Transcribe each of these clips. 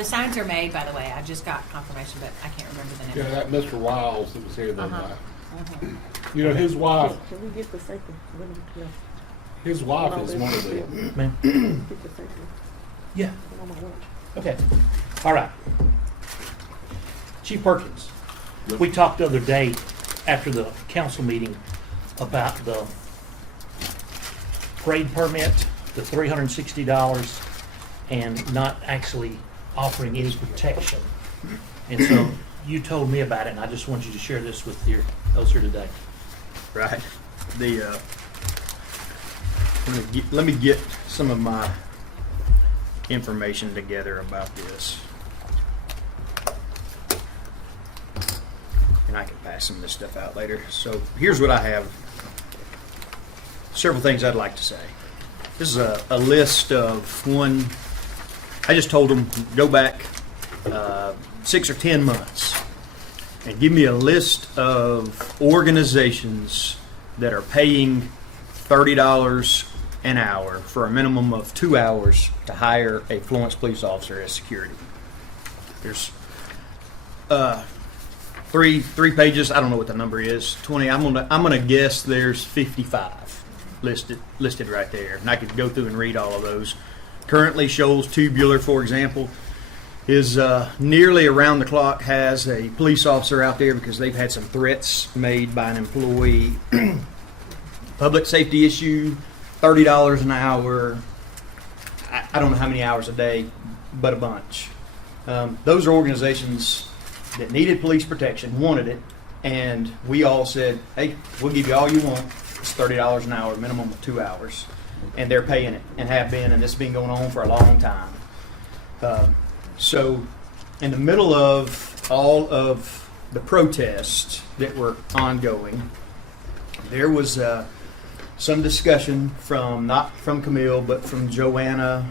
The signs are made, by the way. I just got confirmation, but I can't remember the name. Yeah, of it. that Mr. Wiles that was here the other Uh-huh. night. You know, his wife Can we get the safety? is one of the, Ma'am? Get the safety. Yeah. I'm on my watch. Okay. All right. Chief Perkins, we talked the other day after the council meeting about the parade permit, the $360, and not actually offering any protection. And so you told me about it, and I just want you to share this with those here today. Right. Let me get some of my information together about this. And I can pass some of this stuff out later. So here's what I have. Several things I'd like to say. This is a list of one. I just told them go back 6 or 10 months and give me a list of organizations that are paying $30 an hour for a minimum of 2 hours to hire a Florence police officer as security. There's three pages. I don't know what the number is. 20. I'm gonna guess there's 55 listed right there, and I could go through and read all of those. Currently, Shoals Tubular, for example, is nearly around the clock, has a police officer out there because they've had some threats made by an employee. Public safety issue, $30 an hour. I don't know how many hours a day, but a bunch. Those are organizations that needed police protection, wanted it, and we all said, hey, we'll give you all you want. It's $30 an hour, minimum of 2 hours. And they're paying it and have been, and this has been going on for a long time. So in the middle of all of the protests that were ongoing, there was some discussion not from Camille, but from Joanna,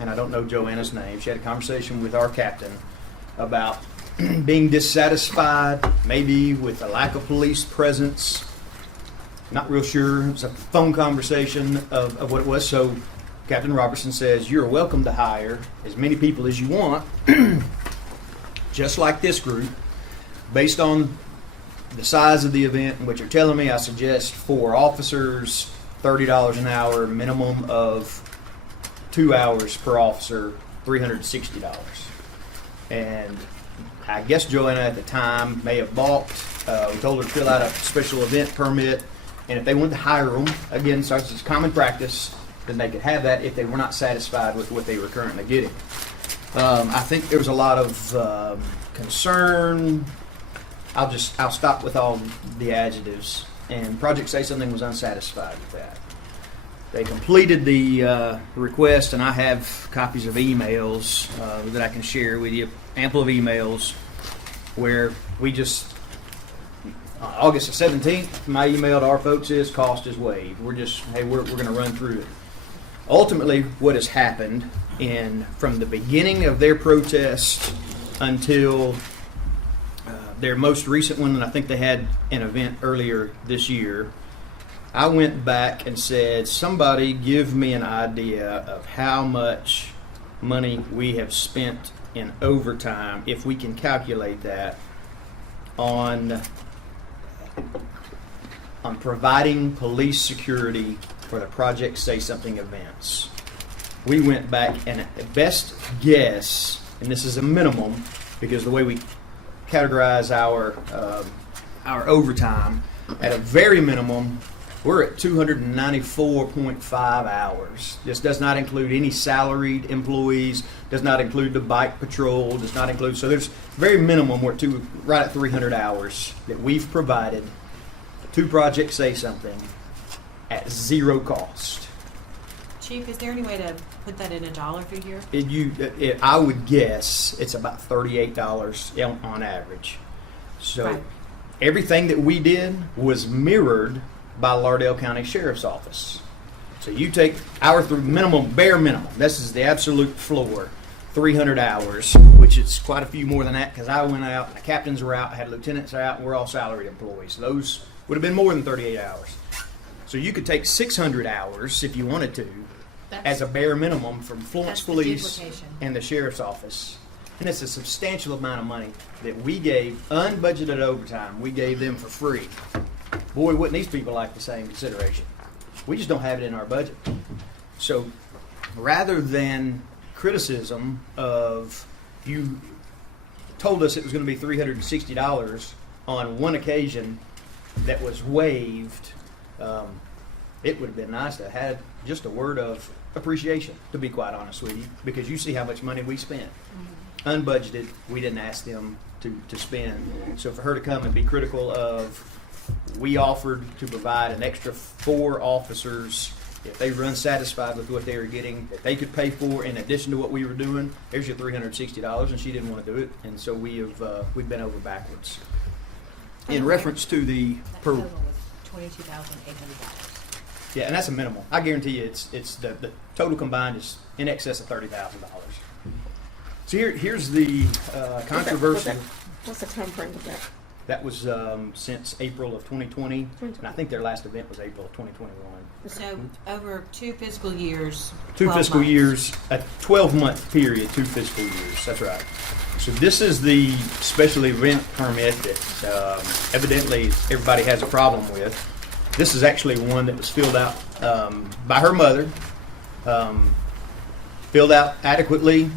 and I don't know Joanna's name. She had a conversation with our captain about being dissatisfied, maybe with a lack of police presence. Not real sure. It was a phone conversation of what it was. So Captain Robertson says, you're welcome to hire as many people as you want, just like this group. Based on the size of the event and what you're telling me, I suggest for officers, $30 an hour, minimum of 2 hours per officer, $360. And I guess Joanna at the time may have balked. We told her to fill out a special event permit, and if they wanted to hire them, again, so it's common practice, then they could have that if they were not satisfied with what they were currently getting. I think there was a lot of concern. I'll stop with all the adjectives. And Project Say Something was unsatisfied with that. They completed the request, and I have copies of emails that I can share with you, ample of emails, where we just, August the 17th, my email to our folks is cost is waived. We're just, hey, we're going to run through it. Ultimately, what has happened from the beginning of their protest until their most recent one, and I think they had an event earlier this year, I went back and said, somebody give me an idea of how much money we have spent in overtime, if we can calculate that, on providing police security for the Project Say Something events. We went back, and at best guess, and this is a minimum because the way we categorize our overtime, at a very minimum, we're at 294.5 hours. This does not include any salaried employees, does not include the bike patrol, does not include, so there's very minimum, we're right at 300 hours that we've provided to Project Say Something at zero cost. Chief, is there any way to put that in a dollar figure? I would guess it's about $38 on average. So Right. Everything that we did was mirrored by Lauderdale County Sheriff's Office. So you take our bare minimum, this is the absolute floor, 300 hours, which is quite a few more than that because I went out, the captains were out, I had lieutenants out, and we're all salaried employees. Those would have been more than 38 hours. So you could take 600 hours if you wanted to as a bare minimum from Florence That's the Police duplication. and the Sheriff's Office And it's a substantial amount of money that we gave, unbudgeted overtime, we gave them for free. Boy, wouldn't these people like the same consideration? We just don't have it in our budget. So rather than criticism of you told us it was going to be $360 on one occasion that was waived, it would have been nice to have had just a word of appreciation, to be quite honest with you, because you see how much money we spent. Unbudgeted, we didn't ask them to spend. So for her to come and be critical of, we offered to provide an extra 4 officers if they were unsatisfied with what they were getting, that they could pay for in addition to what we were doing. There's your $360, and she didn't want to do it, and so we've been over backwards. In reference to the That per, total was $22,800. yeah, and that's a minimal. I guarantee you, it's the total combined is in excess of $30,000. So here's the controversy. What's the time frame of that? That was since April of 2020, and I think their last event was April of 2021. So over 2 fiscal years. 2 12 fiscal months. years, a 12-month period, 2 fiscal years. That's right. So this is the special event permit that evidently everybody has a problem with. This is actually one that was filled out by her mother, filled out adequately.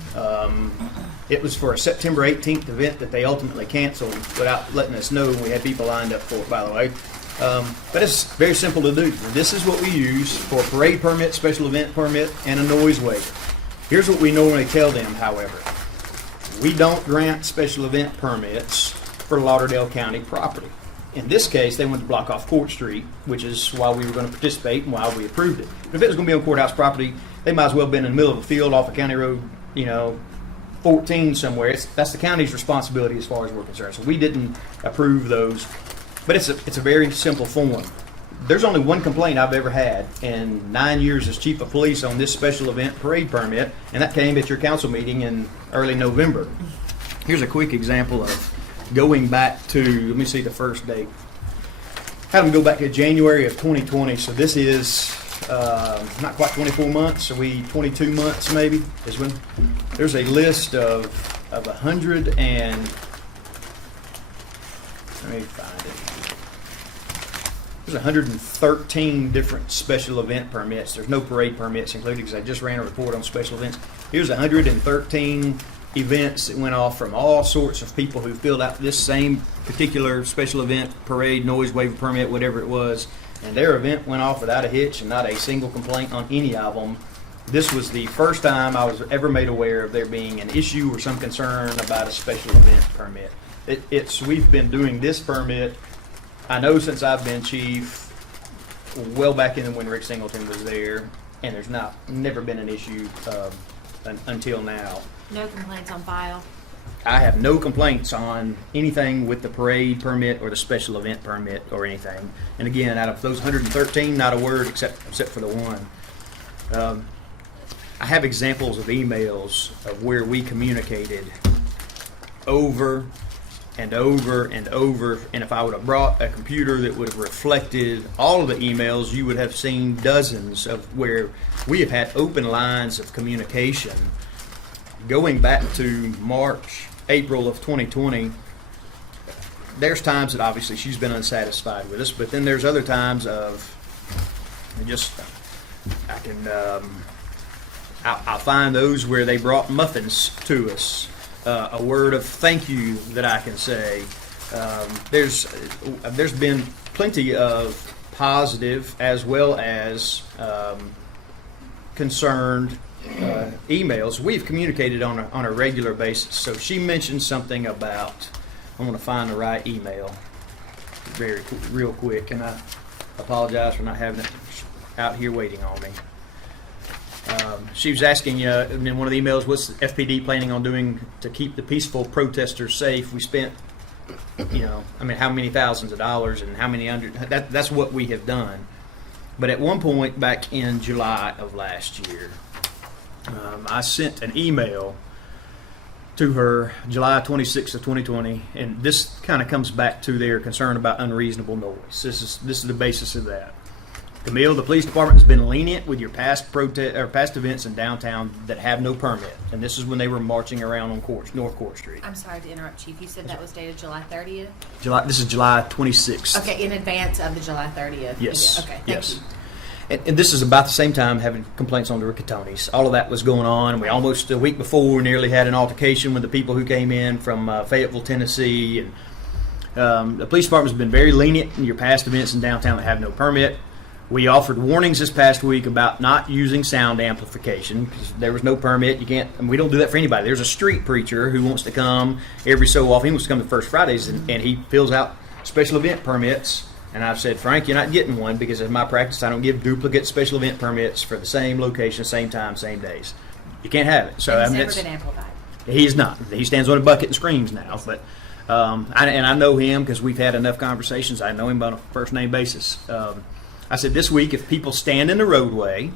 It was for a September 18th event that they ultimately canceled without letting us know. We had people lined up for it, by the way. But it's very simple to do. This is what we use for a parade permit, special event permit, and a noise waiver. Here's what we normally tell them, however. We don't grant special event permits for Lauderdale County property. In this case, they wanted to block off Court Street, which is why we were going to participate and why we approved it. But if it was going to be on courthouse property, they might as well have been in the middle of a field off of County Road, 14 somewhere. That's the county's responsibility as far as we're concerned. So we didn't approve those. But it's a very simple form. There's only one complaint I've ever had in 9 years as chief of police on this special event parade permit, and that came at your council meeting in early November. Here's a quick example of going back to, let me see the first date. Had them go back to January of 2020, so this is not quite 24 months, so 22 months maybe is when. There's a list of 100 and, let me find it. There's 113 different special event permits. There's no parade permits included because I just ran a report on special events. Here's 113 events that went off from all sorts of people who filled out this same particular special event, parade, noise waiver permit, whatever it was. And their event went off without a hitch and not a single complaint on any of them. This was the first time I was ever made aware of there being an issue or some concern about a special event permit. We've been doing this permit, I know since I've been chief, well back in when Rick Singleton was there, and there's never been an issue until now. No complaints on file. I have no complaints on anything with the parade permit or the special event permit or anything. And again, out of those 113, not a word except for the one. I have examples of emails of where we communicated over and over and over, and if I would have brought a computer that would have reflected all of the emails, you would have seen dozens of where we have had open lines of communication going back to March, April of 2020. There's times that obviously she's been unsatisfied with us, but then there's other times of I'll find those where they brought muffins to us. A word of thank you that I can say. There's been plenty of positive as well as concerned emails. We've communicated on a regular basis. So she mentioned something about, I want to find the right email real quick, and I apologize for not having it out here waiting on me. She was asking in one of the emails, what's the FPD planning on doing to keep the peaceful protesters safe? We spent, how many thousands of dollars and how many that's what we have done. But at one point back in July of last year, I sent an email to her, July 26th of 2020, and this kind of comes back to their concern about unreasonable noise. This is the basis of that. Camille, the police department has been lenient with your past past events in downtown that have no permit. And this is when they were marching around on North Court Street. I'm sorry to interrupt, Chief. You said that was dated July 30th? This is July 26th. Okay, in advance of the July 30th. Yes. Okay, thank Yes. you. And this is about the same time having complaints on the Riccatonis. All of that was going on. We almost a week before nearly had an altercation with the people who came in from Fayetteville, Tennessee. And the police department has been very lenient in your past events in downtown that have no permit. We offered warnings this past week about not using sound amplification because there was no permit. You can't, and we don't do that for anybody. There's a street preacher who wants to come every so often. He wants to come to First Fridays, and he fills out special event permits. And I've said, Frank, you're not getting one because in my practice, I don't give duplicate special event permits for the same location, same time, same days. You can't have it. So And I it's mean, never been amplified. he's not. He stands on a bucket and screams now. But I know him because we've had enough conversations. I know him on a first name basis. I said this week, if people stand in the roadway,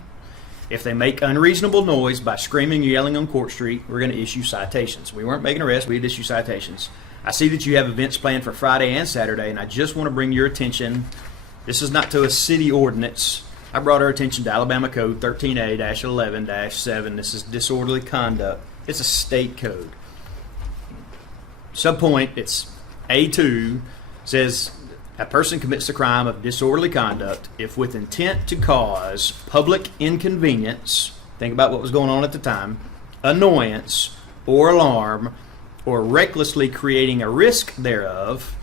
if they make unreasonable noise by screaming or yelling on Court Street, we're going to issue citations. We weren't making arrests. We'd issue citations. I see that you have events planned for Friday and Saturday, and I just want to bring your attention. This is not to a city ordinance. I brought our attention to Alabama Code 13A-11-7. This is disorderly conduct. It's a state code. Subpoint, it's A2, says a person commits the crime of disorderly conduct if with intent to cause public inconvenience, think about what was going on at the time, annoyance or alarm, or recklessly creating a risk thereof,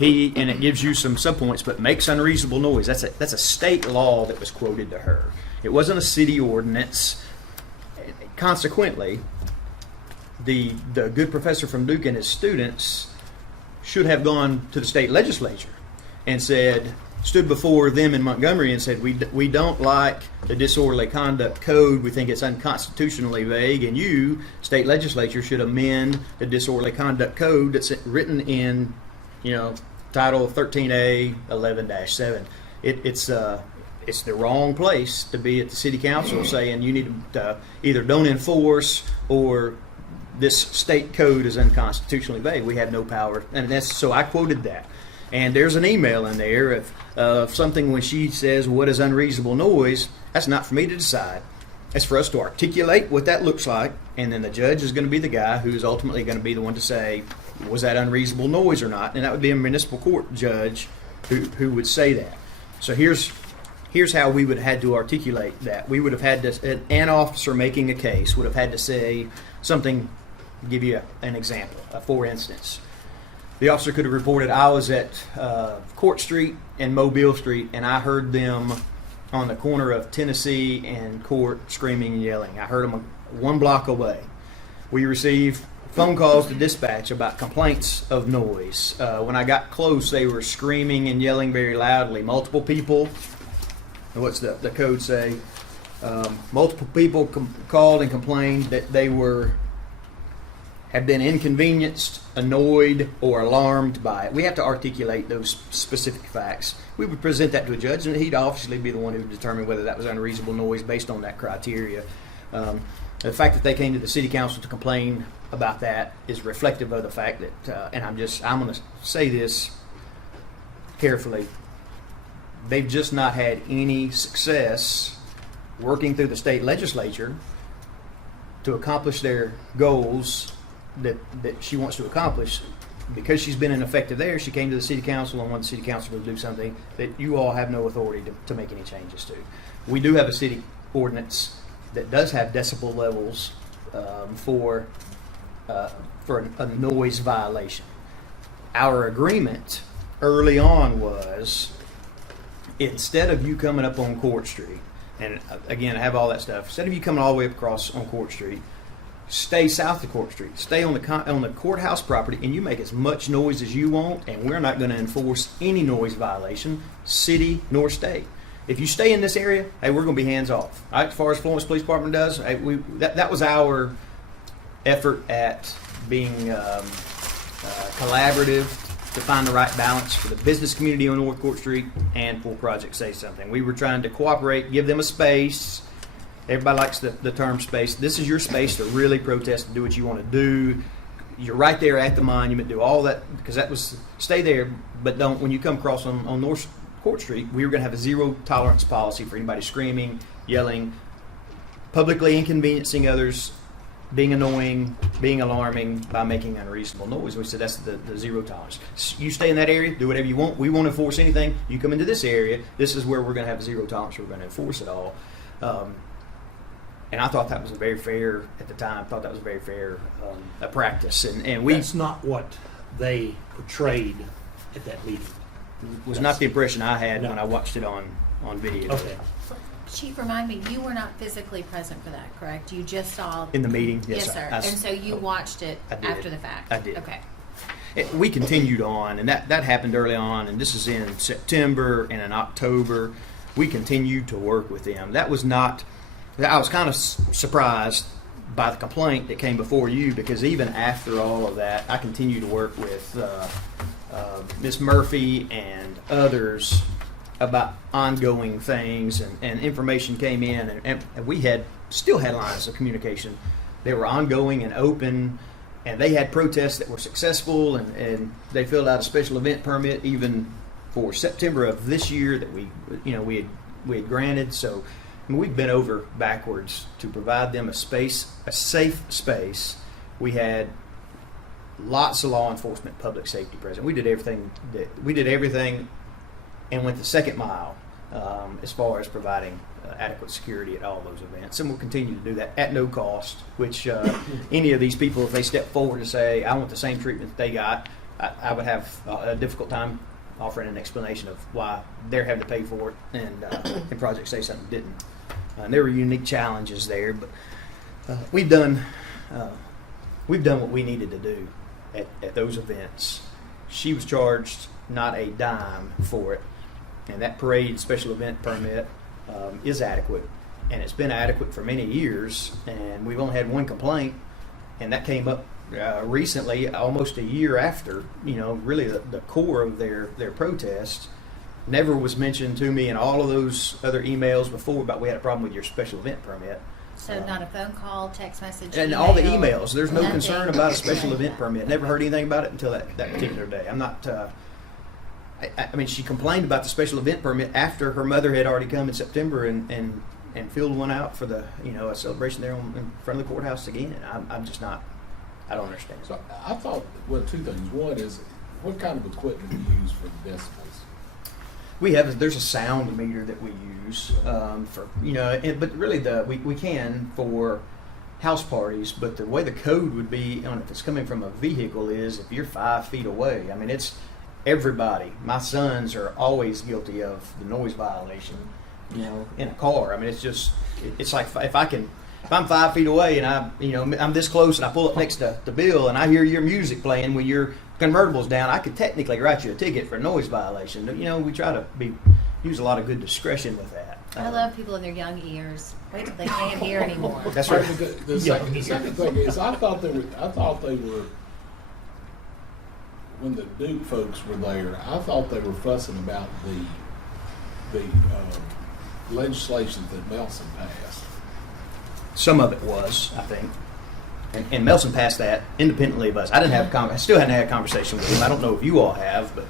and it gives you some subpoints, but makes unreasonable noise. That's a state law that was quoted to her. It wasn't a city ordinance. Consequently, the good professor from Duke and his students should have gone to the state legislature and stood before them in Montgomery and said, we don't like the disorderly conduct code. We think it's unconstitutionally vague, and you, state legislature, should amend the disorderly conduct code that's written in, Title 13A-11-7. It's the wrong place to be at the city council saying you need to either don't enforce or this state code is unconstitutionally vague. We have no power, and so I quoted that. And there's an email in there of something when she says, what is unreasonable noise? That's not for me to decide. It's for us to articulate what that looks like, and then the judge is going to be the guy who's ultimately going to be the one to say, was that unreasonable noise or not? And that would be a municipal court judge who would say that. So here's how we would have had to articulate that. We would have had to, an officer making a case would have had to say something, give you an example, for instance. The officer could have reported, I was at Court Street and Mobile Street, and I heard them on the corner of Tennessee and Court screaming and yelling. I heard them 1 block away. We received phone calls to dispatch about complaints of noise. When I got close, they were screaming and yelling very loudly. Multiple people, what's the code say? Multiple people called and complained that they have been inconvenienced, annoyed, or alarmed by it. We have to articulate those specific facts. We would present that to a judge, and he'd obviously be the one who would determine whether that was unreasonable noise based on that criteria. The fact that they came to the city council to complain about that is reflective of the fact that, and I'm going to say this carefully, they've just not had any success working through the state legislature to accomplish their goals that she wants to accomplish. Because she's been ineffective there, she came to the city council and wanted the city council to do something that you all have no authority to make any changes to. We do have a city ordinance that does have decibel levels for a noise violation. Our agreement early on was, instead of you coming up on Court Street, and again, I have all that stuff, instead of you coming all the way across on Court Street, stay south of Court Street. Stay on the courthouse property, and you make as much noise as you want, and we're not going to enforce any noise violation, city nor state. If you stay in this area, hey, we're going to be hands off. All right, as far as Florence Police Department does, hey, that was our effort at being collaborative to find the right balance for the business community on North Court Street and for Project Say Something. We were trying to cooperate, give them a space. Everybody likes the term space. This is your space to really protest and do what you want to do. You're right there at the monument. Do all that, because that was, stay there, but don't, when you come across on North Court Street, we were going to have a zero tolerance policy for anybody screaming, yelling, publicly inconveniencing others, being annoying, being alarming by making unreasonable noise. We said that's the zero tolerance. You stay in that area, do whatever you want. We won't enforce anything. You come into this area, this is where we're going to have a zero tolerance. We're going to enforce it all. And I thought that was a very fair, at the time, thought that was a very fair a practice. And we That's not what they portrayed at that meeting. was not the impression I had No. when I watched it on video. Okay. Chief, remind me, you were not physically present for that, correct? You just saw. In the meeting, yes, Yes, sir. I- And so you watched it I did. after the fact? I did. Okay. We continued on, and that happened early on, and this is in September and in October. We continued to work with them. That was not, I was kind of surprised by the complaint that came before you, because even after all of that, I continued to work with Ms. Murphy and others about ongoing things, and information came in, and we still had lines of communication. They were ongoing and open, and they had protests that were successful, and they filled out a special event permit even for September of this year that we had granted. So I mean, we've been over backwards to provide them a safe space. We had lots of law enforcement, public safety present. We did everything and went the second mile as far as providing adequate security at all those events, and we'll continue to do that at no cost, which any of these people, if they step forward and say, I want the same treatment that they got, I would have a difficult time offering an explanation of why they're having to pay for it, and Project Say Something didn't. And there were unique challenges there, but we've done what we needed to do at those events. She was charged not a dime for it, and that parade special event permit is adequate, and it's been adequate for many years, and we've only had one complaint, and that came up recently, almost a year after, really the core of their protest. Never was mentioned to me in all of those other emails before about we had a problem with your special event permit. So not a phone call, text message, And email, all the emails, there's no nothing. concern about a special event permit. Never heard anything about it until that particular day. I'm not, I mean, she complained about the special event permit after her mother had already come in September and filled one out for the, a celebration there in front of the courthouse again. I'm just not, I don't understand. So I thought, well, two things. One is, what kind of equipment do you use for the decibels? There's a sound meter that we use for, but really we can for house parties, but the way the code would be on if it's coming from a vehicle is if you're 5 feet away. I mean, it's everybody. My sons are always guilty of the noise violation, in a car. I mean, it's like if I'm 5 feet away and I'm this close and I pull up next to Bill and I hear your music playing when your convertible's down, I could technically write you a ticket for a noise violation. We try to use a lot of good discretion with that. I love people in their young ears. Wait till they can't hear anymore. That's right. The second thing is, I thought they were, when the Duke folks were there, I thought they were fussing about the legislation that Nelson passed. Some of it was, I think. And Melson passed that independently of us. I still hadn't had a conversation with him. I don't know if you all have, but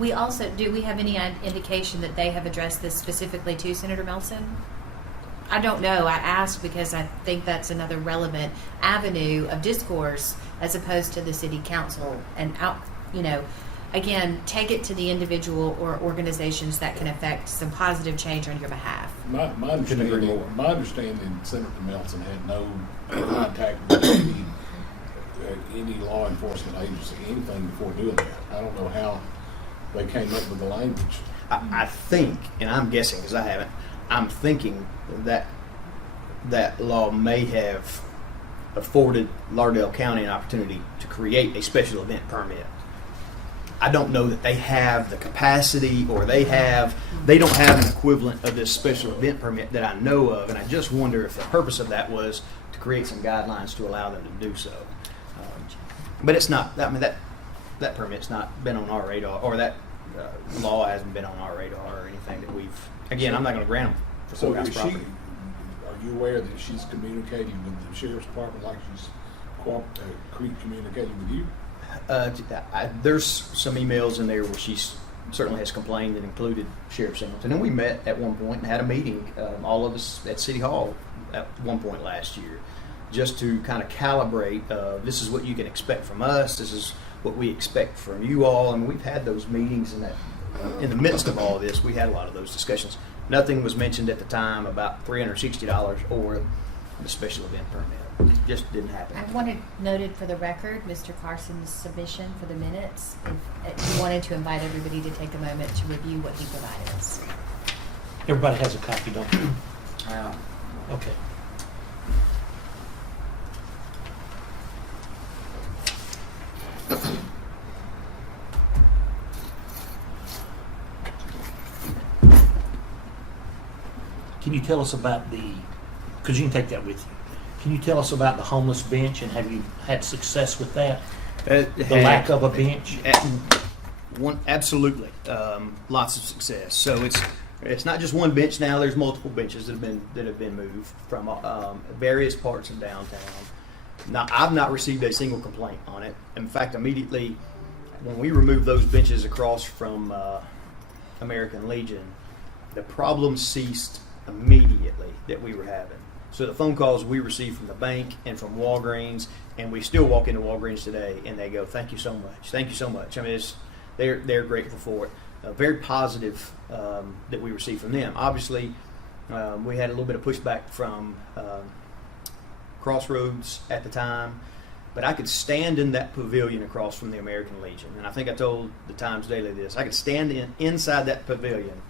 We also, do we have any indication that they have addressed this specifically to Senator Melson? I don't know. I asked because I think that's another relevant avenue of discourse as opposed to the city council. And again, take it to the individual or organizations that can affect some positive change on your behalf. My understanding, Senator Melson had no contact with any law enforcement agency, anything before doing that. I don't know how they came up with the language. I think, and I'm guessing because I haven't, I'm thinking that that law may have afforded Lauderdale County an opportunity to create a special event permit. I don't know that they have the capacity or they don't have an equivalent of this special event permit that I know of, and I just wonder if the purpose of that was to create some guidelines to allow them to do so. But it's not, I mean, that permit's not been on our radar, or that law hasn't been on our radar or anything that again, I'm not going to grant them for So courthouse property. are you aware that she's communicating with the sheriff's department like she's communicating with you? There's some emails in there where she's certainly has complained and included Sheriff Singleton. And we met at one point and had a meeting, all of us at City Hall at one point last year, just to kind of calibrate, this is what you can expect from us, this is what we expect from you all. And we've had those meetings, and that in the midst of all of this, we had a lot of those discussions. Nothing was mentioned at the time about $360 or the special event permit. It just didn't happen. I wanted noted for the record, Mr. Carson's submission for the minutes. If you wanted to invite everybody to take a moment to review what he provided us. Everybody has a copy, don't they? Yeah. Okay. Can you tell us about because you can take that with you. Can you tell us about the homeless bench, and have you had success with that? The lack of a bench? Absolutely. Lots of success. So it's not just one bench now. There's multiple benches that have been moved from various parts of downtown. Now, I've not received a single complaint on it. In fact, immediately when we removed those benches across from American Legion, the problem ceased immediately that we were having. So the phone calls we received from the bank and from Walgreens, and we still walk into Walgreens today, and they go, "Thank you so much, thank you so much." I mean, they're grateful for it. Very positive that we received from them. Obviously, we had a little bit of pushback from Crossroads at the time, but I could stand in that pavilion across from the American Legion, and I think I told the Times Daily this. I could stand inside that pavilion,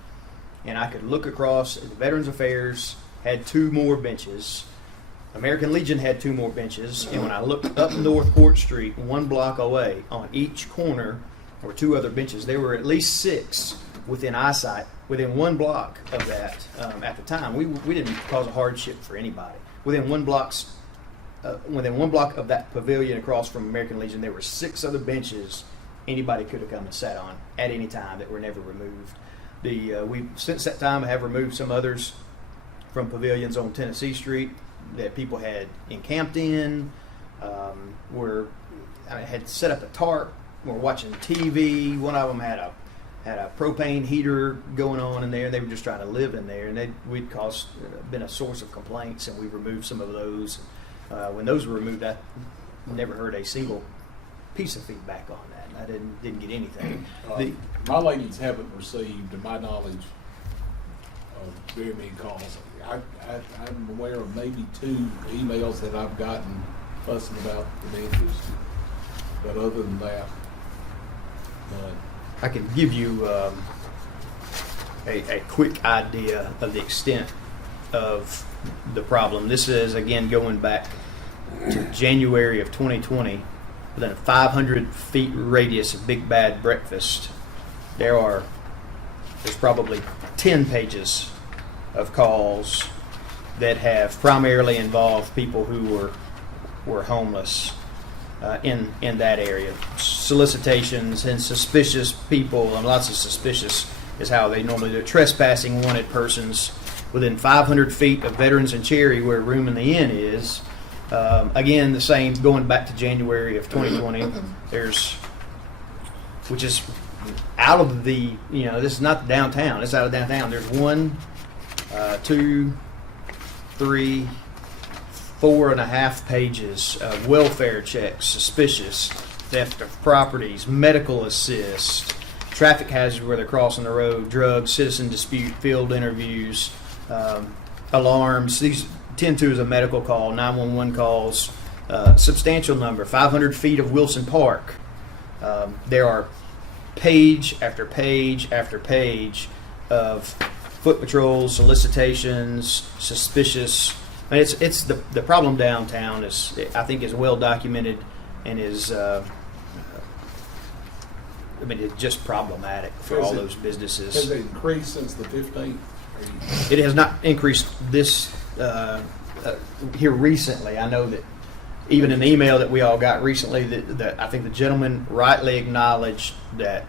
and I could look across. The Veterans Affairs had 2 more benches. American Legion had 2 more benches, and when I looked up North Court Street, 1 block away, on each corner were 2 other benches. There were at least 6 within eyesight, within 1 block of that. At the time, we didn't cause a hardship for anybody. Within 1 block of that pavilion across from American Legion, there were 6 other benches anybody could have come and sat on at any time that were never removed. We since that time have removed some others from pavilions on Tennessee Street that people had encamped in. Had set up a tarp. We're watching TV. One of them had a propane heater going on in there. They were just trying to live in there, and we'd been a source of complaints, and we removed some of those. When those were removed, I never heard a single piece of feedback on that. I didn't get anything. My ladies haven't received, to my knowledge, very many calls. I'm aware of maybe 2 emails that I've gotten fussing about the benches, but other than that, none. I can give you a quick idea of the extent of the problem. This is, again, going back to January of 2020. Within a 500 feet radius of Big Bad Breakfast, there's probably 10 pages of calls that have primarily involved people who were homeless in that area. Solicitations and suspicious people, and lots of suspicious is how they normally do it. Trespassing wanted persons within 500 feet of Veterans and Cherry, where Room in the Inn is. Again, the same, going back to January of 2020. Which is out of the, this is not downtown, it's out of downtown. There's 1, 2, 3, 4.5 pages of welfare checks, suspicious, theft of properties, medical assist, traffic hazard where they're crossing the road, drugs, citizen dispute, field interviews, alarms. These 10-2 is a medical call, 911 calls, substantial number, 500 feet of Wilson Park. There are page after page after page of foot patrols, solicitations, suspicious. I mean, it's the problem downtown is, I think, is well documented and is it's just problematic for all those businesses. Has it increased since the 15th? It has not increased this here recently. I know that even in the email that we all got recently, that I think the gentleman rightly acknowledged that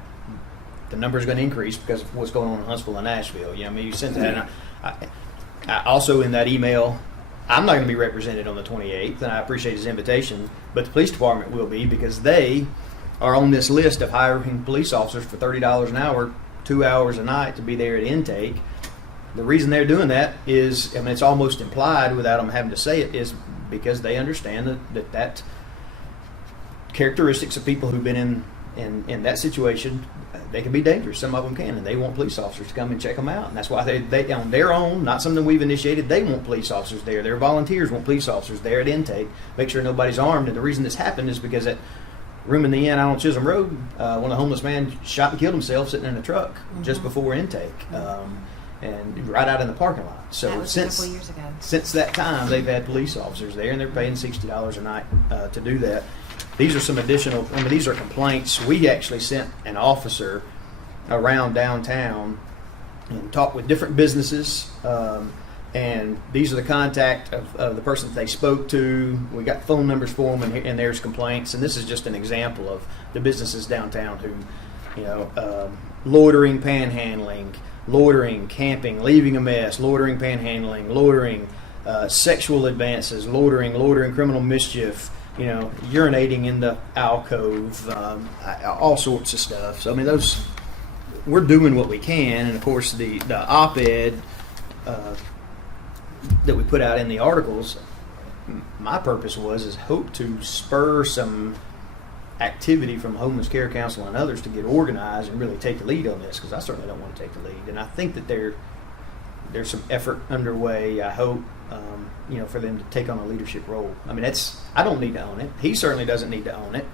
the number is going to increase because of what's going on in Huntsville and Nashville. You sent that. And I also in that email, I'm not going to be represented on the 28th, and I appreciate his invitation, but the police department will be, because they are on this list of hiring police officers for $30 an hour, 2 hours a night to be there at intake. The reason they're doing that is, I mean, it's almost implied without them having to say it, is because they understand that characteristics of people who've been in that situation, they can be dangerous. Some of them can, and they want police officers to come and check them out. And that's why they on their own, not something we've initiated, they want police officers there. Their volunteers want police officers there at intake, make sure nobody's armed. And the reason this happened is because at room in the inn out on Chisholm Road, one of the homeless man shot and killed himself sitting in a truck just before intake, and right out in the parking lot. So That was a couple years ago. since that time, they've had police officers there, and they're paying $60 a night to do that. These are some additional, I mean, these are complaints. We actually sent an officer around downtown and talked with different businesses, and these are the contact of the person that they spoke to. We got phone numbers for them, and there's complaints. And this is just an example of the businesses downtown who, loitering, panhandling, loitering, camping, leaving a mess, loitering, panhandling, loitering, sexual advances, loitering, criminal mischief, urinating in the alcove, all sorts of stuff. So, I mean, we're doing what we can. And, of course, the op-ed that we put out in the articles, my purpose is hope to spur some activity from Homeless Care Council and others to get organized and really take the lead on this, because I certainly don't want to take the lead. And I think that there's some effort underway, I hope, for them to take on a leadership role. I mean, I don't need to own it. He certainly doesn't need to own it.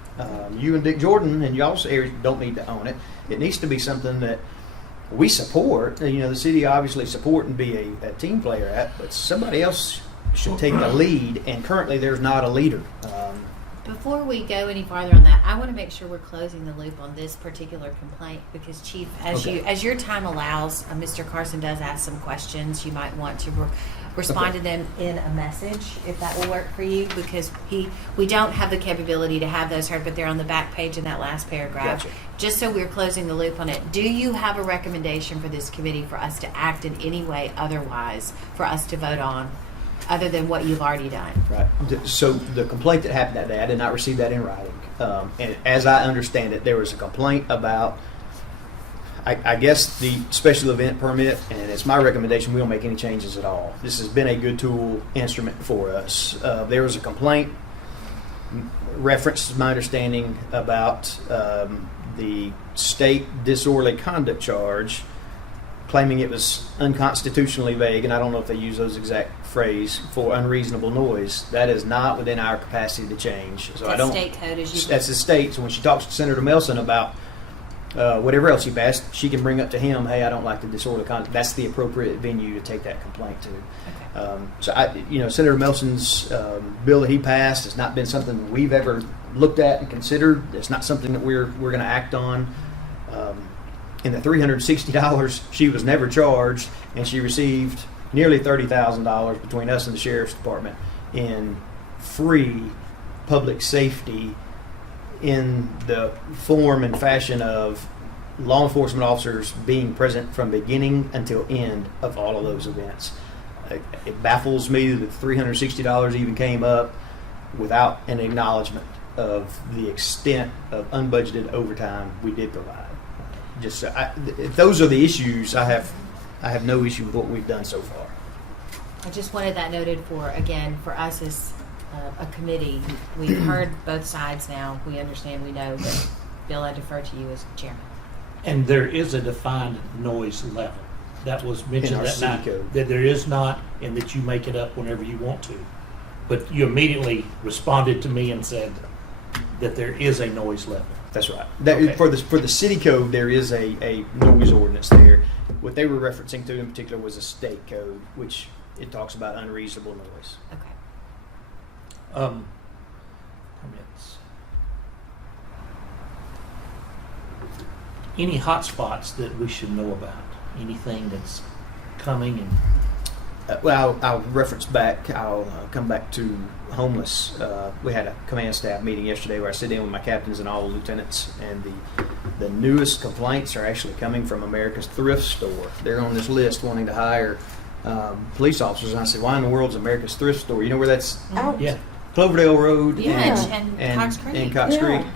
You and Dick Jordan and y'all's area don't need to own it. It needs to be something that we support. The city obviously support and be a team player at, but somebody else should take the lead, and currently there's not a leader. Before we go any farther on that, I want to make sure we're closing the loop on this particular complaint, because Chief, as your time allows, Mr. Carson does ask some questions. You might want to respond to them in a message, if that will work for you, because we don't have the capability to have those heard, but they're on the back page in that last paragraph. Gotcha. Just so we're closing the loop on it, do you have a recommendation for this committee for us to act in any way otherwise for us to vote on, other than what you've already done? Right. So the complaint that happened that day, I did not receive that in writing. And as I understand it, there was a complaint about, I guess, the special event permit, and it's my recommendation we don't make any changes at all. This has been a good tool, instrument for us. There was a complaint, reference, my understanding, about the state disorderly conduct charge, claiming it was unconstitutionally vague, and I don't know if they use those exact phrase, for unreasonable noise. That is not within our capacity to change. So That's state code, as you. That's the state. So when she talks to Senator Melson about whatever else he passed, she can bring up to him, hey, I don't like the disorderly conduct. That's the appropriate venue to take that complaint to. Okay. Senator Melson's bill that he passed has not been something we've ever looked at and considered. It's not something that we're going to act on. In the $360, she was never charged, and she received nearly $30,000 between us and the sheriff's department in free public safety in the form and fashion of law enforcement officers being present from beginning until end of all of those events. It baffles me that $360 even came up without an acknowledgement of the extent of unbudgeted overtime we did provide. If those are the issues, I have no issue with what we've done so far. I just wanted that noted for us as a committee. We've heard both sides now. We understand, we know, but Bill, I defer to you as chairman. And there is a defined noise level. That was mentioned In our that city night. code. That there is not, and that you make it up whenever you want to. But you immediately responded to me and said that there is a noise level. That's right. Okay. For the city code, there is a noise ordinance there. What they were referencing to in particular was a state code, which it talks about unreasonable noise. Okay. Permits. Any hot spots that we should know about? Anything that's coming and I'll reference back. I'll come back to homeless. We had a command staff meeting yesterday where I sit in with my captains and all the lieutenants, and the newest complaints are actually coming from America's Thrift Store. They're on this list wanting to hire police officers, and I said, why in the world is America's Thrift Store? You know where that's? Out. yeah. Cloverdale Road Yeah, and Cox Creek. and Cox Yeah. Creek.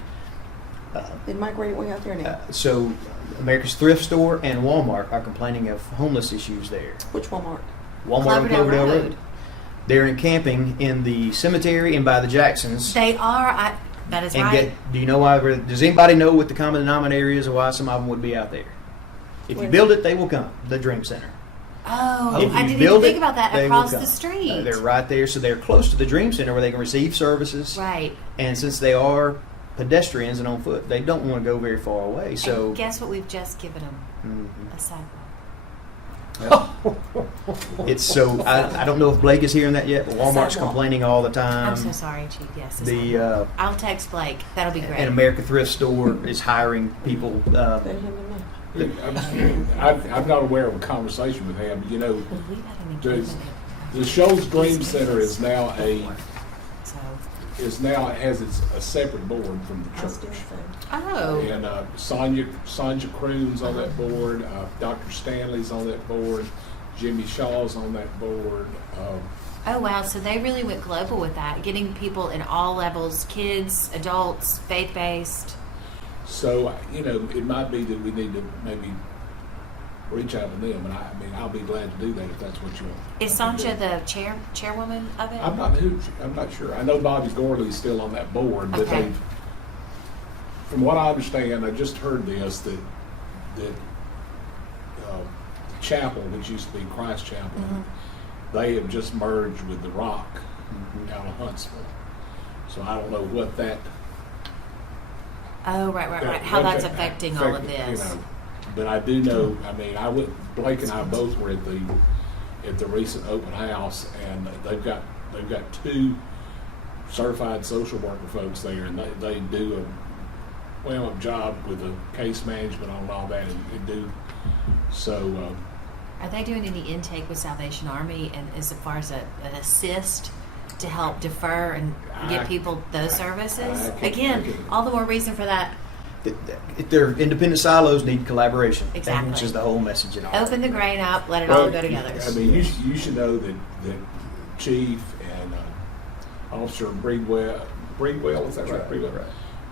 They migrated way out there now. So America's Thrift Store and Walmart are complaining of homeless issues there. Which Walmart? Walmart on Cloverdale Cloverdale Road. Road. They're encamping in the cemetery and by the Jacksons. They are. That is And right. do you know why? Does anybody know what the common denominator is, or why some of them would be out there? If you build it, they will come. The Dream Center. Oh, If I you didn't even build think it, about that. they will Across come. the street. They're right there, so they're close to the Dream Center where they can receive services. Right. And since they are pedestrians and on foot, they don't want to go very far away. So And guess what? We've just given them Mhm. a sidewalk. It's so. I don't know if Blake is hearing that yet, but Walmart's Sidewalk. complaining all the time. I'm so sorry, Chief. Yes. a The sidewalk. I'll text Blake. That'll be great. and America Thrift Store is hiring people. They him and me. I'm not aware of a conversation with him. You know, Well, we've had an the, engagement. the Shoals Dream Center is now So. has a separate board from the I was doing church. the same. Oh. And Sonia Croon's on that board, Dr. Stanley's on that board, Jimmy Shaw's on that board. Oh wow! So they really went global with that, getting people in all levels, kids, adults, faith-based. So, you know, it might be that we need to maybe reach out to them, and I mean, I'll be glad to do that if that's what you want. Is Sancha the chairwoman of it? I'm not sure. I know Bobby Gorley's still on that board, but Okay. from what I understand, I just heard this, that Chapel, which used to be Christ Chapel, Mhm. they have just merged with the Rock Mhm. out of Huntsville. So I don't know what that. Oh right. How that's affecting all of this? You know, but I do know. I mean, Blake and I both were at the recent open house, and they've got 2 certified social worker folks there, and they do a job with the case management on all that, and do so. Are they doing any intake with Salvation Army, and as far as an assist to help defer and get people those services? I can- Again, all the more reason for that. Their independent silos need collaboration. Exactly. Which is the whole message in all. Open the grain up, let it all go together. I mean, you should know that Chief and Officer Breedwell, is that right? Breedwell? Right.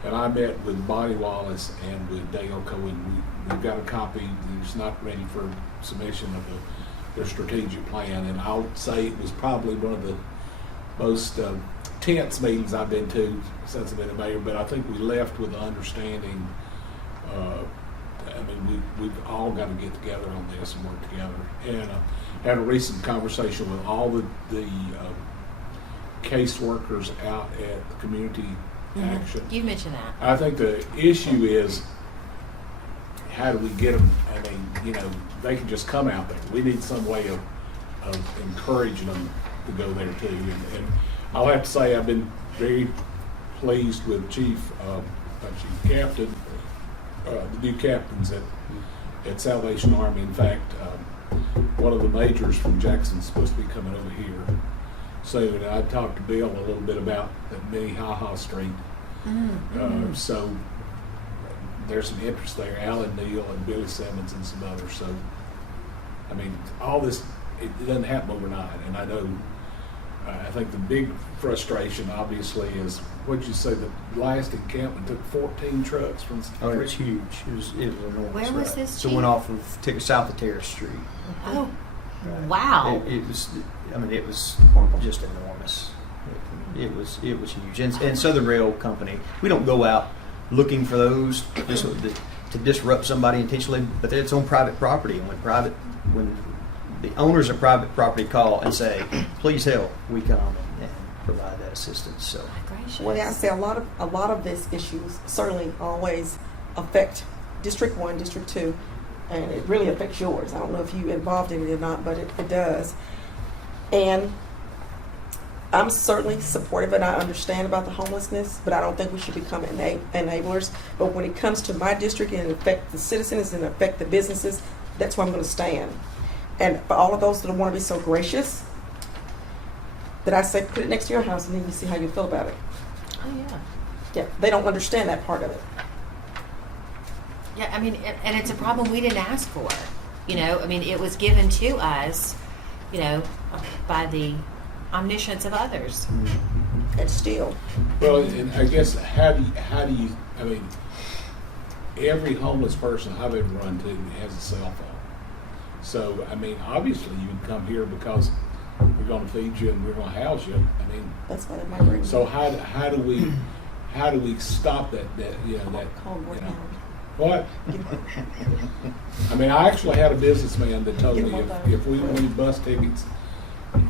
And I met with Bonnie Wallace and with Dale Cohen. We've got a copy that's not ready for submission of their strategic plan. And I would say it was probably one of the most tense meetings I've been to since I've been a mayor. But I think we left with the understanding. I mean, we've all got to get together on this and work together. And had a recent conversation with all the caseworkers out at the community action. You mentioned that. I think the issue is, how do we get them? I mean, you know, they can just come out there. We need some way of encouraging them to go there too. And I'll have to say, I've been very pleased with Chief Captain, the new captains at Salvation Army. In fact, one of the majors from Jackson's supposed to be coming over here soon. And I talked to Bill a little bit about that Minnehaha Street. So there's some interest there. Alan Neal and Billy Simmons and some others. So, I mean, all this, it doesn't happen overnight. And I know, I think the big frustration, obviously, is, what'd you say, the last encampment took 14 trucks from. Oh, it was huge. It was enormous. Where was right. this, So it Chief? went off of south of Terrace Street. Oh, Right. wow. It was. I mean, it was just enormous. It was huge. And Southern Rail Company, we don't go out looking for those to disrupt somebody intentionally, but it's on private property. And when the owners of private property call and say, "Please help," we come and provide that assistance. So. My gracious. Well, I say a lot of these issues certainly always affect District 1, District 2, and it really affects yours. I don't know if you're involved in it or not, but it does. And I'm certainly supportive and I understand about the homelessness, but I don't think we should become enablers. But when it comes to my district and it affect the citizens and affect the businesses, that's where I'm going to stand. And for all of those that want to be so gracious, that I say put it next to your house and then you see how you feel about it. Oh yeah. Yeah, they don't understand that part of it. Yeah, I mean, and it's a problem we didn't ask for. You know, I mean, it was given to us, you know, by the omniscience of others. it's still, Well, and I guess, how do you, I mean, every homeless person I've ever run to has a cell phone. So, I mean, obviously you can come here because we're gonna feed you and we're gonna house you. I mean, that's why they might bring. so how do we stop that, you know, that, Call you Gordon know? Howard. What? I mean, I actually had a businessman that told Get me him on phone. if we wanted bus tickets,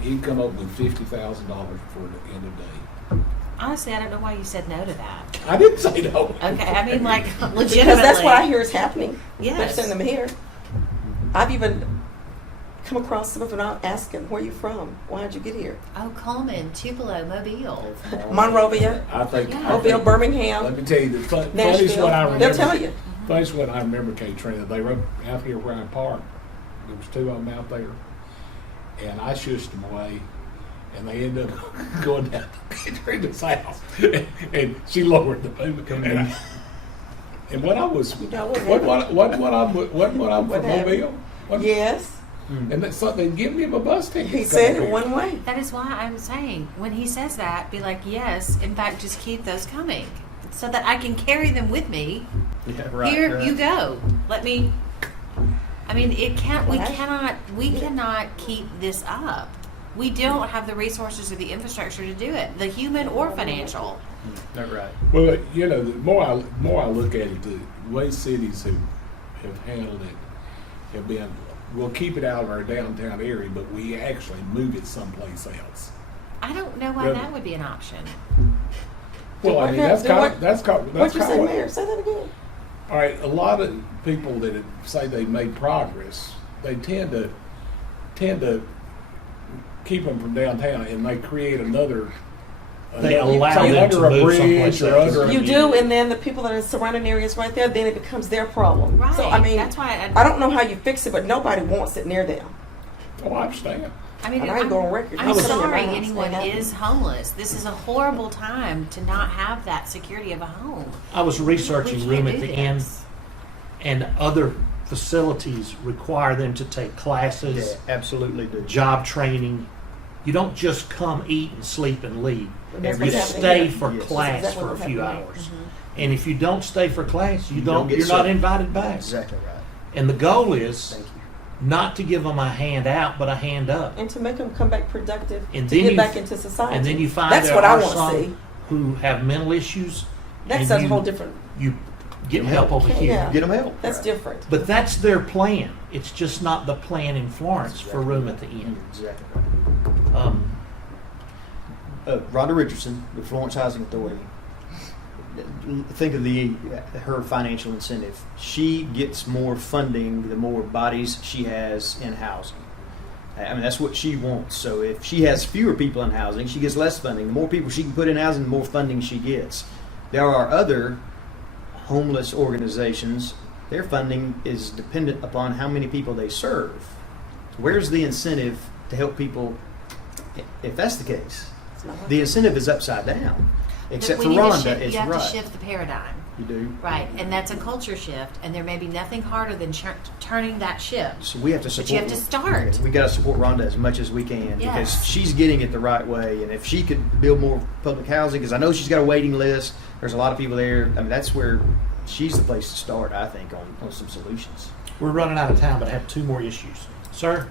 he'd come up with $50,000 for the end of the day. Honestly, I don't know why you said no to that. I didn't say no. Okay, I mean, like, legitimately. Because that's what I hear is happening. They're Yes. sending them here. I've even come across some of them out asking, where you from? Why'd you get here? Oh, Coleman, Tupelo, Mobile. Monrovia, I think. Yeah. Mobile, Let Birmingham, me tell you, the funniest Nashville. one I remember. They'll tell you. Funniest one I remember, Katrina, they were out here where I parked. There was two of them out there. And I shushed them away. And they ended up going down to Katrina's house. And she lowered the boom. And what I was, You know what what I'm from What happened? Mobile? What- Yes, And that's something, they give me a bus ticket. he to said come it here. one way. That is why I'm saying, when he says that, be like, yes, in fact, just keep those coming. So that I can carry them with me. Yeah, right, Here right. you go. Let me. I mean, we Right. cannot keep this up. We don't have the resources or the infrastructure to do it, the human or financial. Not right. Well, you know, the more I look at it, the way cities have handled it have been, we'll keep it out of our downtown area, but we actually move it someplace else. I don't know why Really? that would be an option. Well, I mean, that's kind of What'd you say, Mayor? Say that again. All right, a lot of people that say they've made progress, they tend to keep them from downtown, and they create another. They allow say, them under to a move bridge someplace or else. under a- You do, and then the people that are in surrounding areas right there, then it becomes their problem. Right. So, I mean, That's why I don't know how you fix it, but nobody wants it near them. Oh, I understand. I mean, And I ain't going record. I'm I was- sorry I was- anyone I- is homeless. This is a horrible time to not have that security of a home. I was researching We Room can't at do the Inn, this. and other facilities require them to take Yeah, classes, absolutely do. job training. You don't just come, eat, and sleep, and leave. And that's You what's happening stay here. for Yes. class That's exactly for a what's few happening hours. Mm-hmm. And if you don't stay for class, You don't get you're not served. invited back. Exactly right. And the goal is Thank you. not to give them a hand out, but a hand up. And to make them come back productive, And to then get you- back into society. And then you find That's there what I are want to some see. who have mental issues. That's and a whole different. You get help over here. Yeah. Get them help. That's Right. different. But that's their plan. It's just not the plan in Florence for Room at the Inn. Exactly right. Rhonda Richardson, the Florence Housing Authority. Think of her financial incentive. She gets more funding the more bodies she has in housing. I mean, that's what she wants. So if she has fewer people in housing, she gets less funding. The more people she can put in housing, the more funding she gets. There are other homeless organizations. Their funding is dependent upon how many people they serve. Where's the incentive to help people if that's the case? It's not The incentive is upside down. Except We for need to Rhonda, shift- it's you have right. to shift the paradigm. You do. Right, and that's a culture shift, and there may be nothing harder than turning that ship. So we have to support. But you have to start. We got to support Rhonda as much as we can Yes. because she's getting it the right way. And if she could build more public housing, because I know she's got a waiting list. There's a lot of people there. I mean, that's where she's the place to start. I think on some solutions. We're running out of time, but I have two more issues. Sir,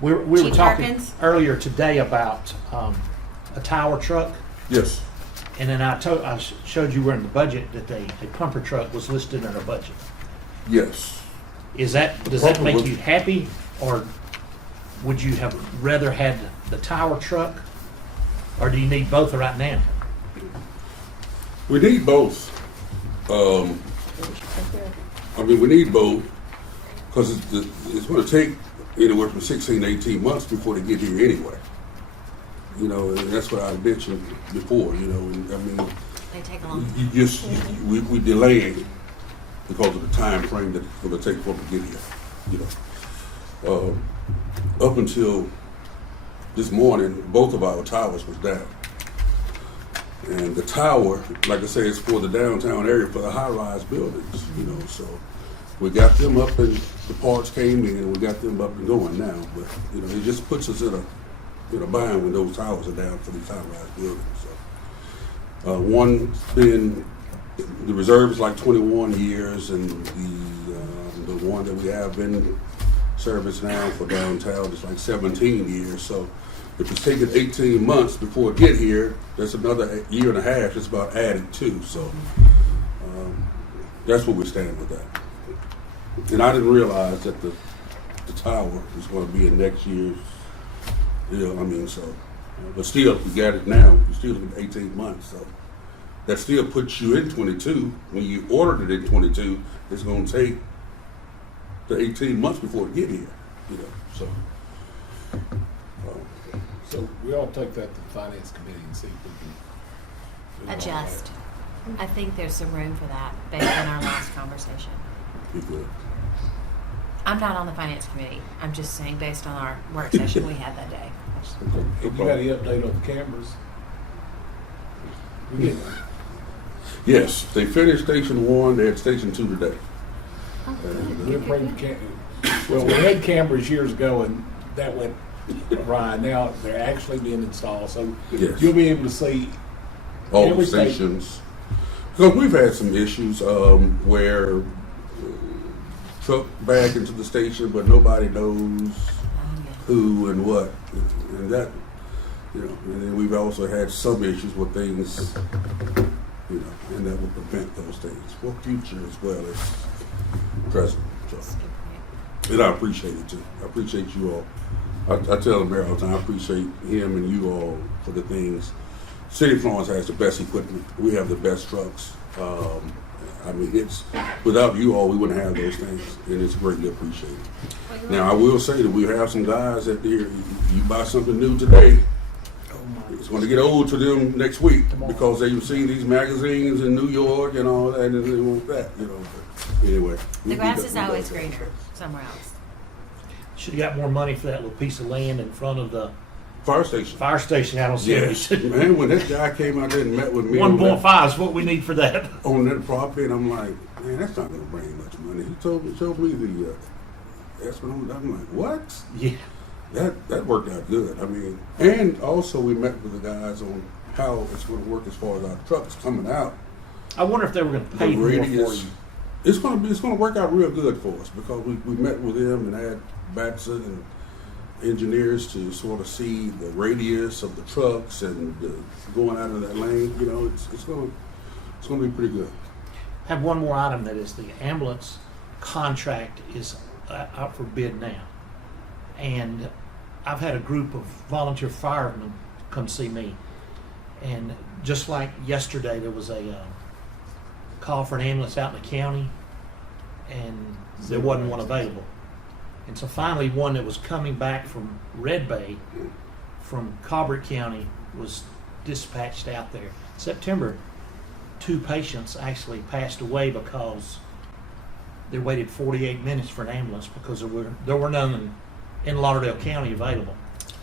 we were Chief talking Harkins? earlier today about a tower truck, Yes, and then I showed you where in the budget that a pumper truck was listed in our budget. yes. Does that Pumper make was- you happy, or would you have rather had the tower truck, or do you need both right now? We need both. I mean, we need both because it's going to take anywhere from 16 to 18 months before they get here anyway. You know, and that's what I mentioned before. You know, and, I mean, They take a long we delaying because of the time frame that it's going to take for them to get here. You know, up until this morning, both of our towers was down. And the tower, like I say, is for the downtown area for the high-rise buildings, you know, so we got them up and the parts came in and we got them up and going now. But, you know, it just puts us in a bind when those towers are down for these high-rise buildings. So One's been, the reserve is like 21 years, and the one that we have in service now for downtown is like 17 years. So if it's taking 18 months before it get here, that's another year and a half. It's about added to. So that's where we stand with that. And I didn't realize that the tower is going to be in next year's. But still, we got it now. You still looking at 18 months. So that still puts you in 22. When you ordered it in 22, it's going to take the 18 months before it get here. So. So we all take that to the finance committee and see if we can Adjust. I think there's some room for that based on our last conversation. Be good. I'm not on the finance committee. I'm just saying based on our work session we had that day. Have you got any update on the cameras? We get Yes, they finished Station 1. They had Station 2 today. we bring well, we had cameras years ago, and that went right. Now they're actually being installed, so Yes. you'll be able to see All every the stations. Because we've had some issues where truck back into the station, but nobody knows who and what, and that, and then we've also had some issues with things, and that will prevent those things for future as well as present. So, and I appreciate it too. I appreciate you all. I tell the mayor all the time, I appreciate him and you all for the things. City of Florence has the best equipment. We have the best trucks. It's without you all, we wouldn't have those things, and it's greatly appreciated. Now, I will say that we have some guys that you buy something new today, it's going to get old to them next week because they've seen these magazines in New York and all that, and they want that, But anyway, The grass is always greener somewhere else. Should have got more money for that little piece of land in front of the Fire station. fire station out on Yes, 70. man. When that guy came out there and met with me on 1.5 is what we need for that. that property, and I'm like, man, that's not going to bring much money. He showed me the estimate. I'm like, what? Yeah. That worked out good. And also we met with the guys on how it's going to work as far as our trucks coming out. I wonder if they were going to The pay more for radius. you. It's going to work out real good for us because we met with them and had Batson and engineers to sort of see the radius of the trucks and going out of that lane. It's going to be pretty good. I have one more item, that is the ambulance contract is out for bid now. And I've had a group of volunteer firemen come see me. And just like yesterday, there was a call for an ambulance out in the county, and there wasn't one available. And so finally, one that was coming back from Red Bay, from Colbert County, was dispatched out there. September, 2 patients actually passed away because they waited 48 minutes for an ambulance because there were none in Lauderdale County available.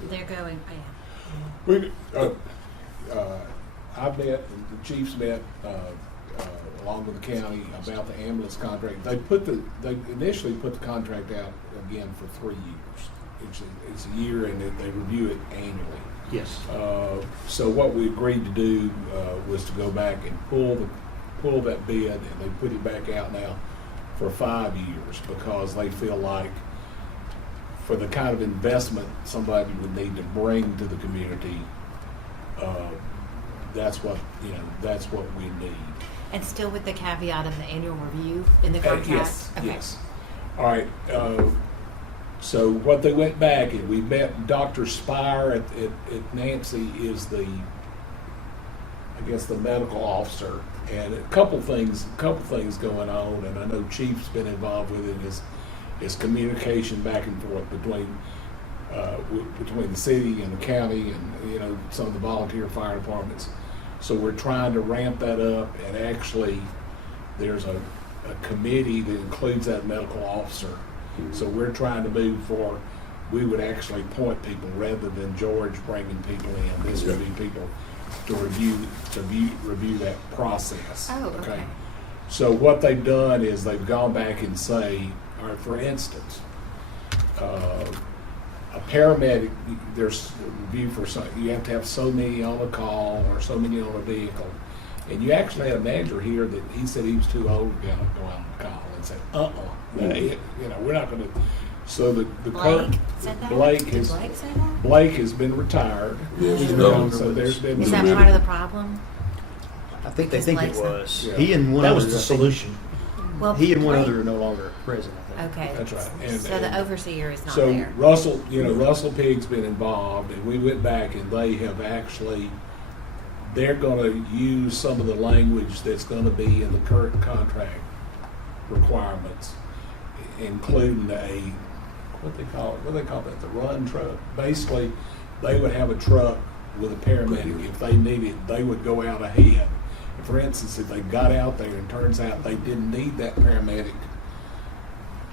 They're going, I met, the chiefs met along with the county about the ambulance contract. They initially put the contract out again for 3 years. It's a year, and they review it annually. Yes. So what we agreed to do was to go back and pull that bid, and they put it back out now for 5 years because they feel like for the kind of investment somebody would need to bring to the community, that's what we need. and still with the caveat of the annual review in the contract? Yes, Okay. yes. All right. So what they went back and we met Dr. Spire at Nancy is the medical officer, and a couple things going on, and I know Chief's been involved with it. Is communication back and forth between the city and the county, and some of the volunteer fire departments. So we're trying to ramp that up, and actually there's a committee that includes that medical officer. So we're trying to move for, we would actually appoint people rather than George bringing people in. This would be people to review that process. Oh, okay. So what they've done is they've gone back and say, all right, for instance, a paramedic, there's a review for you have to have so many on a call or so many on a vehicle. And you actually had a manager here that he said he was too old to go out and call and said, we're not going to. So the Blake said that? Blake Did has Blake say that? Blake has been retired. Yes, You he know, does. so there's been Is that Maybe. part of the problem? I think they Because think it Blake's not- was. Yeah. He and one That other. was the I think- solution. Well, He and one Blake- other are no longer present, I think. Okay. That's right. And- So the and- overseer is not So there. Russell Pig's been involved, and we went back and they have actually, they're going to use some of the language that's going to be in the current contract requirements, including what they call that, the run truck. Basically, they would have a truck with a paramedic. If they needed, they would go out ahead. For instance, if they got out there and turns out they didn't need that paramedic,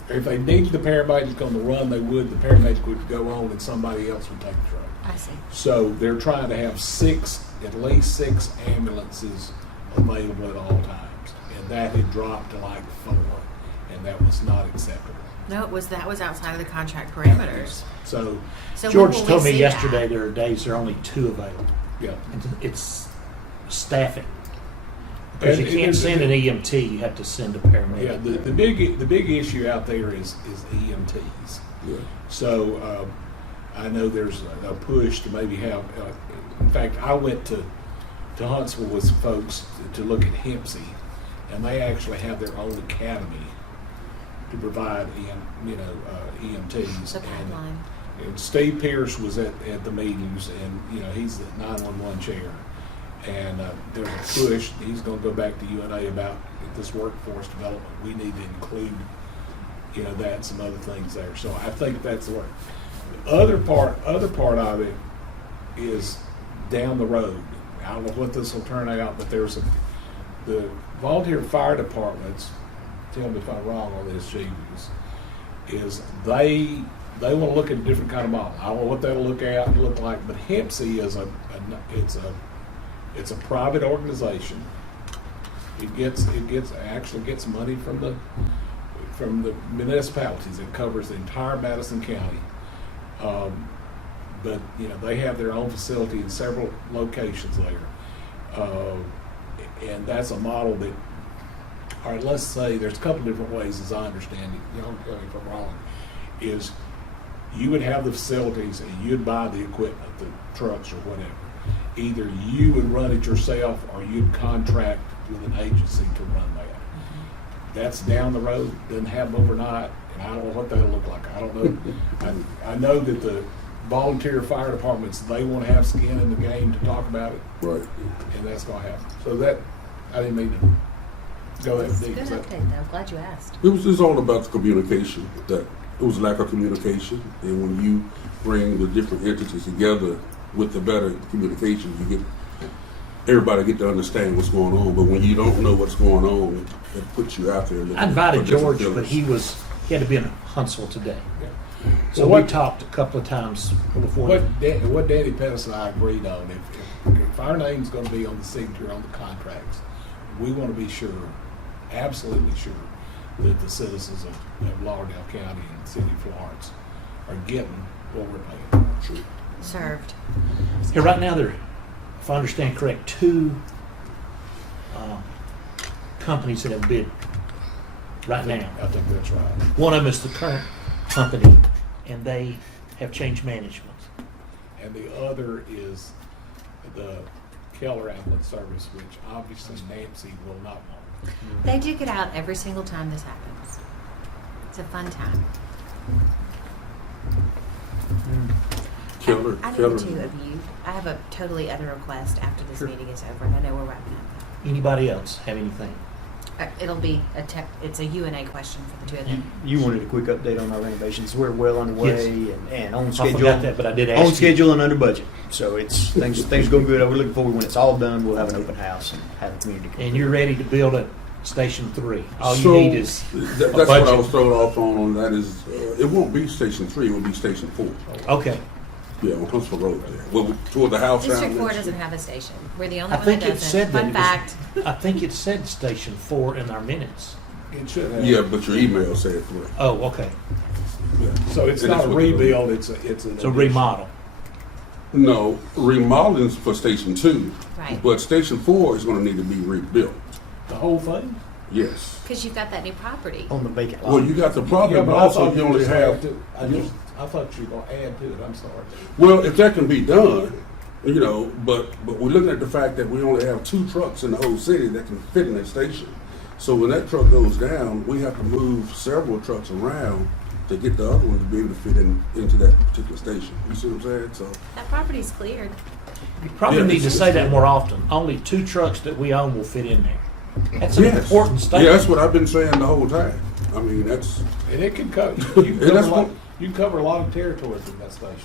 if they needed the paramedic on the run, the paramedic would go on and somebody else would take the truck. I see. So they're trying to have at least six ambulances available at all times. And that had dropped to like 4, and that was not acceptable. No, that was outside of the contract parameters. So, So when George will we told me see yesterday that? there are days there are only 2 available. yeah. It's staffing. Because you And can't it- send an EMT, you have to send a paramedic. Yeah, the big issue out there is EMTs. Yeah. So I know there's a push to maybe have. In fact, I went to Huntsville with some folks to look at HEMC, and they actually have their own academy to provide EMTs. The pipeline. And Steve Pierce was at the meetings, and he's the 911 chair. And there's a push. He's going to go back to UNA about this workforce development. We need to include, that and some other things there. So I think that's the work. The other part of it is down the road. I don't know what this will turn out, but the volunteer fire departments. Tell me if I'm wrong on this, Chief. Is they want to look at a different kind of model. I don't know what that'll look like, but HEMC is it's a private organization. It actually gets money from the municipalities. It covers the entire Madison County. But they have their own facility in several locations there, and that's a model that. All right, let's say there's a couple different ways, as I understand it. Don't tell me if I'm wrong. Is you would have the facilities and you'd buy the equipment, the trucks or whatever. Either you would run it yourself or you'd contract with an agency to run that. That's down the road, doesn't happen overnight, and I don't know what that'll look like. I don't know. I know that the volunteer fire departments, they want to have skin in the game to talk about it, Right. and that's going to happen. So that, I didn't mean to go that It's a deep. good Is that- update, though. Glad you asked. It's all about the communication. That it was lack of communication, and when you bring the different entities together with the better communication, everybody get to understand what's going on. But when you don't know what's going on, it puts you out there. I invited for different George, but feelings. he had to be in Huntsville today. Yeah. So Well, we talked a couple of times before. What Danny Pettis and I agreed on, if our name's going to be on the signature on the contracts, we want to be sure, absolutely sure, that the citizens of Lauderdale County and the city of Florence are getting what we're paying. True. Served. Here, right now, there, if I understand correct, 2 companies that have bid right now. I think that's right. One of them is the current company, and they have changed management. And the other is the Keller Ambulance Service, which obviously Nancy will not want. They duke it out every single time this happens. It's a fun time. Keller, I Keller. need 2 of you. I have a totally other request after this Sure. meeting is over, and I know we're wrapping up. Anybody else have anything? It'll be it's a UNA question for the 2 of them. You wanted a quick update on our renovations. We're well underway and on I schedule. forgot that, but I did ask On you. schedule and under budget. So it's things going good. We're looking forward when it's all done. We'll have an open house and have the community come. And you're ready to build at Station 3. All you So, need is that's a what I budget. was thrown off on that is, it won't be Station 3, it will be Station 4. Okay. Yeah, on Huntsville Road there. Well, toward the house down District 4 there. doesn't have a station. We're the only I one think that it doesn't. said that. Fun it fact. was, I think it said Station 4 in our minutes. It should have. Yeah, but your email said 3. Oh, okay. Yeah. So it's And not that's a what they're doing. rebuild, it's an It's a addition. remodel. No, remodeling's for Station 2, Right. but Station 4 is gonna need to be rebuilt. The whole thing? Yes. Because you've got that new property. On the vacant lot. Well, you got the property, but I also thought you only just have, add to- I thought you were gonna add to it, I'm sorry. well, if that can be done, you know, but we're looking at the fact that we only have 2 trucks in the whole city that can fit in that station. So when that truck goes down, we have to move several trucks around to get the other one to be able to fit into that particular station. You see what I'm saying? So, That property's cleared. You probably Yeah, need to it's- say it's- that more often. Only 2 trucks that we own will fit in there. That's an yes. important statement. Yeah, that's what I've been saying the whole time. I mean, that's, And it can cover, you can And that's cover, a lot- what- you can cover a lot of territories in that station,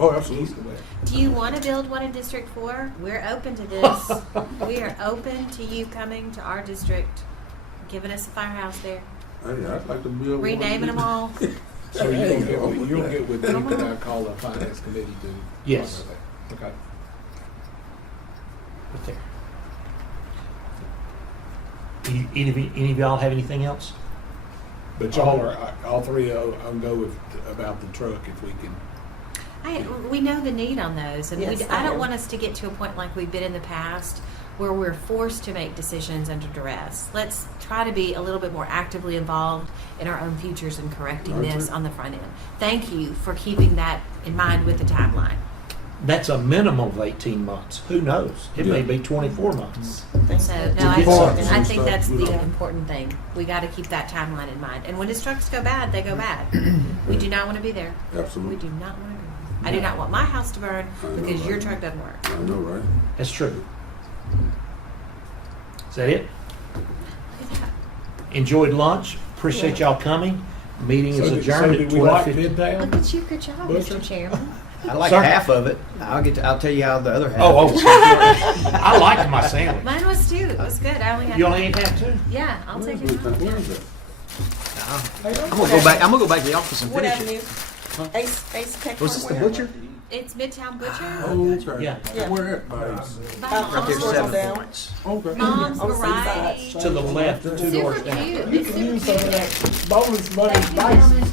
oh, east absolutely. to west. Do you want to build one in District 4? We're open to this. We are open to you coming to our district, giving us a firehouse there, Hey, I'd like to be able to. renaming them all. So you'll get with them and I'll call the finance committee to. Yes. Okay. Right there. Any of y'all have anything else? But y'all are, all three of them go with, about the truck if we can. We know the need on those, and Yes, I I don't do. want us to get to a point like we've been in the past where we're forced to make decisions under duress. Let's try to be a little bit more actively involved in our own futures and correcting I this agree. on the front end. Thank you for keeping that in mind with the timeline. That's a minimum of 18 months. Who knows? It may Yeah. be 24 months. So, no, To I get something think stuff, that's you the know. important thing. We got to keep that timeline in mind. And when his trucks go bad, they go bad. We do not want to be there. We Absolutely. do not want to go. I do not want my house to burn I know, because your right? truck doesn't work. I know, right? That's true. Is that it? Enjoyed lunch. Appreciate y'all coming. Meeting is adjourned at did we like 12:50. Midtown? Look at you. Good job, Butcher? Mr. Chairman. I like Sir? half of it. I'll tell you how the other half. Oh, is. I liked my sandwich. Mine was too. It was good. I only had. You only ate that too? Yeah, I'll take Where's it. Midtown? Where is that? I'm gonna go back. I'm gonna go back to the office and What finish avenue? it. Ace Tech. Was this the Hardware? butcher? It's Midtown Butcher. Oh, okay. Yeah. Yeah. Where at, buddy? By Right there, Mom's, Down. 7 points. Okay. Mom's On the same Variety. side. To the left, 2 Super doors down. cute. You It's can super use some of cute. that bonus money, Thank you, nice gentlemen.